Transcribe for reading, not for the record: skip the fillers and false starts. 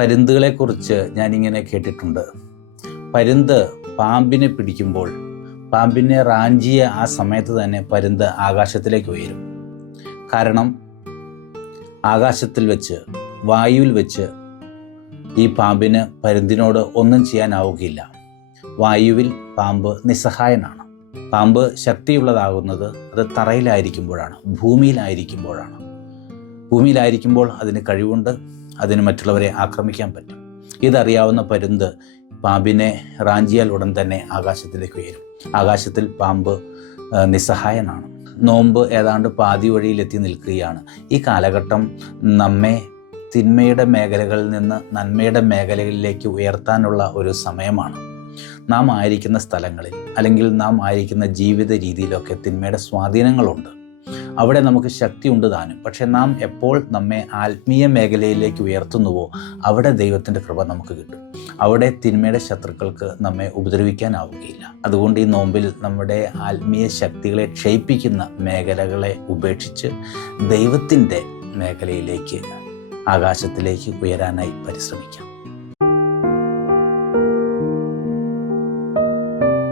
പരുന്തുകളെക്കുറിച്ച് ഞാനിങ്ങനെ കേട്ടിട്ടുണ്ട്. പരുന്ത് പാമ്പിനെ പിടിക്കുമ്പോൾ പാമ്പിനെ റാഞ്ചിയ ആ സമയത്ത് തന്നെ പരുന്ത് ആകാശത്തിലേക്ക് ഉയരും. കാരണം ആകാശത്തിൽ വെച്ച്, വായുവിൽ വെച്ച് ഈ പാമ്പിന് പരുന്തിനോട് ഒന്നും ചെയ്യാനാവുകയില്ല. വായുവിൽ പാമ്പ് നിസ്സഹായനാണ്. പാമ്പ് ശക്തിയുള്ളതാകുന്നത് അത് തറയിലായിരിക്കുമ്പോഴാണ്, ഭൂമിയിലായിരിക്കുമ്പോഴാണ്. ഭൂമിയിലായിരിക്കുമ്പോൾ അതിന് കഴിവുണ്ട്, അതിന് മറ്റുള്ളവരെ ആക്രമിക്കാൻ പറ്റും. ഇതറിയാവുന്ന പരുന്ത് പാമ്പിനെ റാഞ്ചിയാൽ ഉടൻ തന്നെ ആകാശത്തിലേക്ക് ഉയരും. ആകാശത്തിൽ പാമ്പ് നിസ്സഹായനാണ്. നോമ്പ് ഏതാണ്ട് പാതി വഴിയിലെത്തി നിൽക്കുകയാണ്. ഈ കാലഘട്ടം നമ്മെ തിന്മയുടെ മേഖലകളിൽ നിന്ന് നന്മയുടെ മേഖലകളിലേക്ക് ഉയർത്താനുള്ള ഒരു സമയമാണ്. നാം ആയിരിക്കുന്ന സ്ഥലങ്ങളിൽ അല്ലെങ്കിൽ നാം ആയിരിക്കുന്ന ജീവിത രീതിയിലൊക്കെ തിന്മയുടെ സ്വാധീനങ്ങളുണ്ട്. അവിടെ നമുക്ക് ശക്തി ഉണ്ട് താനും. പക്ഷെ നാം എപ്പോൾ നമ്മെ ആത്മീയ മേഖലയിലേക്ക് ഉയർത്തുന്നുവോ അവിടെ ദൈവത്തിൻ്റെ കൃപ നമുക്ക് കിട്ടും. അവിടെ തിന്മയുടെ ശത്രുക്കൾക്ക് നമ്മെ ഉപദ്രവിക്കാനാവുകയില്ല. അതുകൊണ്ട് ഈ നോമ്പിൽ നമ്മുടെ ആത്മീയ ശക്തികളെ ക്ഷയിപ്പിക്കുന്ന മേഖലകളെ ഉപേക്ഷിച്ച് ദൈവത്തിൻ്റെ മേഖലയിലേക്ക്, ആകാശത്തിലേക്ക് ഉയരാനായി പരിശ്രമിക്കാം.